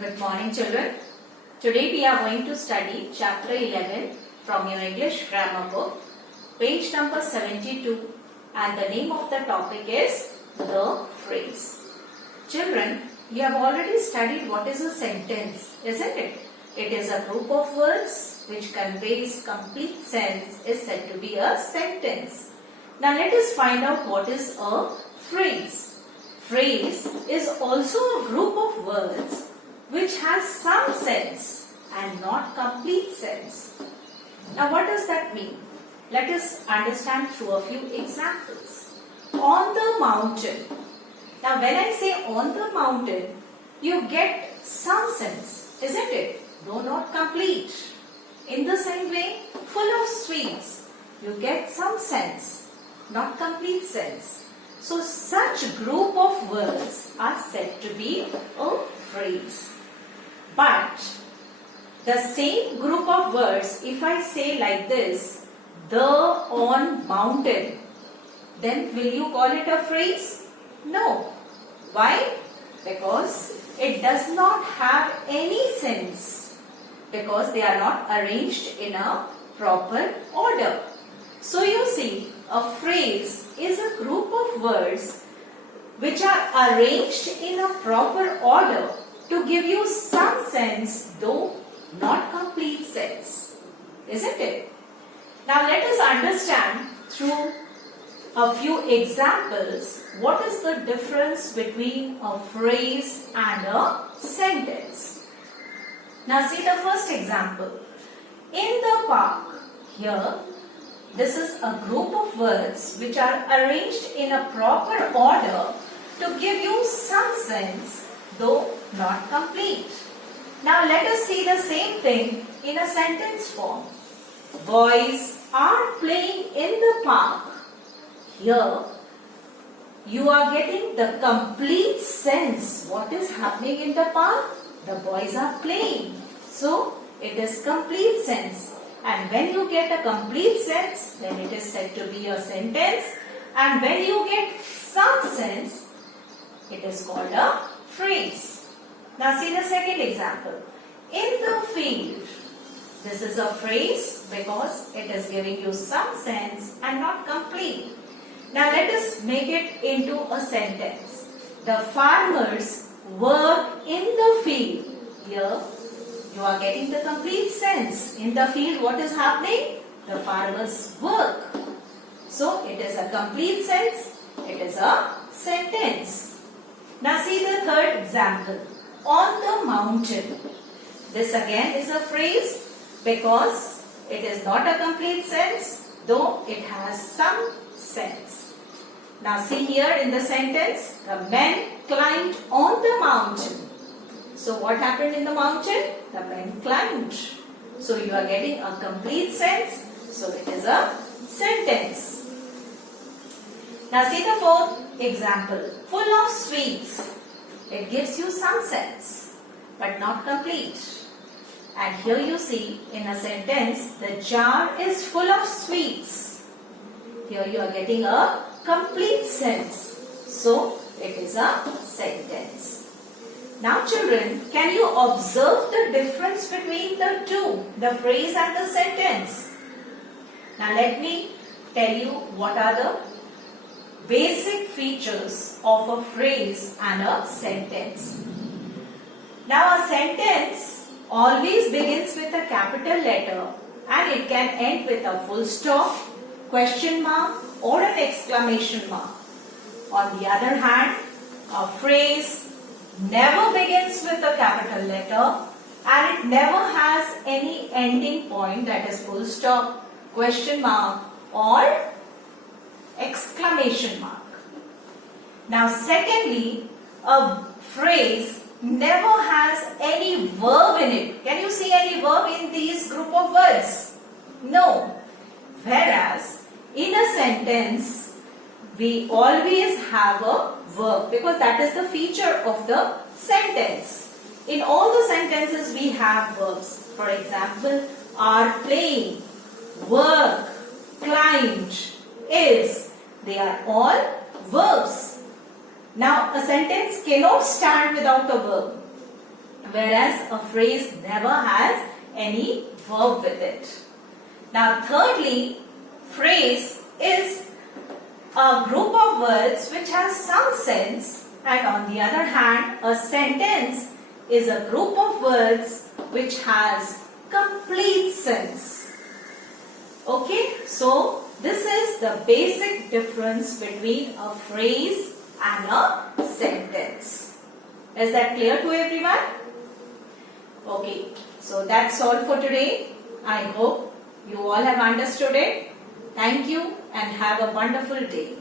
Good morning, children. Today we are going to study chapter 11 from your English grammar book, page number 72, and the name of the topic is the phrase. Children, you have already studied what is a sentence, isn't it? It is a group of words which conveys complete sense is said to be a sentence. Now let us find out what is a phrase. Phrase is also a group of words which has some sense and not complete sense. Now what does that mean? Let us understand through a few examples. On the mountain. Now when I say on the mountain, you get some sense, isn't it? Though not complete. In the same way, full of sweets, you get some sense, not complete sense. So such group of words are said to be a phrase. But the same group of words, if I say like this, the on mountain, then will you call it a phrase? No. Why? Because it does not have any sense. Because they are not arranged in a proper order. So you see, a phrase is a group of words which are arranged in a proper order to give you some sense, though not complete sense. Isn't it? Now let us understand through a few examples what is the difference between a phrase and a sentence. Now see the first example. In the park, here, this is a group of words which are arranged in a proper order to give you some sense, though not complete. Now let us see the same thing in a sentence form. Boys are playing in the park. Here, you are getting the complete sense. What is happening in the park? The boys are playing. So, it is complete sense. And when you get a complete sense, then it is said to be a sentence. And when you get some sense, it is called a phrase. Now see the second example. In the field. This is a phrase because it is giving you some sense and not complete. Now let us make it into a sentence. The farmers work in the field. Here you are getting the complete sense. In the field what is happening? The farmers work. So it is a complete sense. It is a sentence. Now see the third example. On the mountain. This again is a phrase because it is not a complete sense, though it has some sense. Now see here in the sentence, the men climbed on the mountain. So what happened in the mountain? The men climbed. So you are getting a complete sense, so it is a sentence. Now see the fourth example, full of sweets. It gives you some sense, but not complete. And here you see in a sentence, the jar is full of sweets. Here you are getting a complete sense. So, it is a sentence. Now children, can you observe the difference between the two, the phrase and the sentence? Now let me tell you what are the basic features of a phrase and a sentence. Now a sentence always begins with a capital letter and it can end with a full stop, question mark or an exclamation mark. On the other hand, a phrase never begins with a capital letter and it never has any ending point, that is full stop, question mark or exclamation mark. Now secondly, a phrase never has any verb in it. Can you see any verb in these group of words? No. Whereas in a sentence, we always have a verb because that is the feature of the sentence. In all the sentences we have verbs. For example, are playing, work, climbed, is. They are all verbs. Now, a sentence cannot stand without a verb. whereas a phrase never has any verb with it. Now thirdly, phrase is a group of words which has some sense, and on the other hand, a sentence is a group of words which has complete sense. Okay, so this is the basic difference between a phrase and a sentence. Is that clear to everyone? Okay, so that's all for today. I hope you all have understood it. Thank you and have a wonderful day.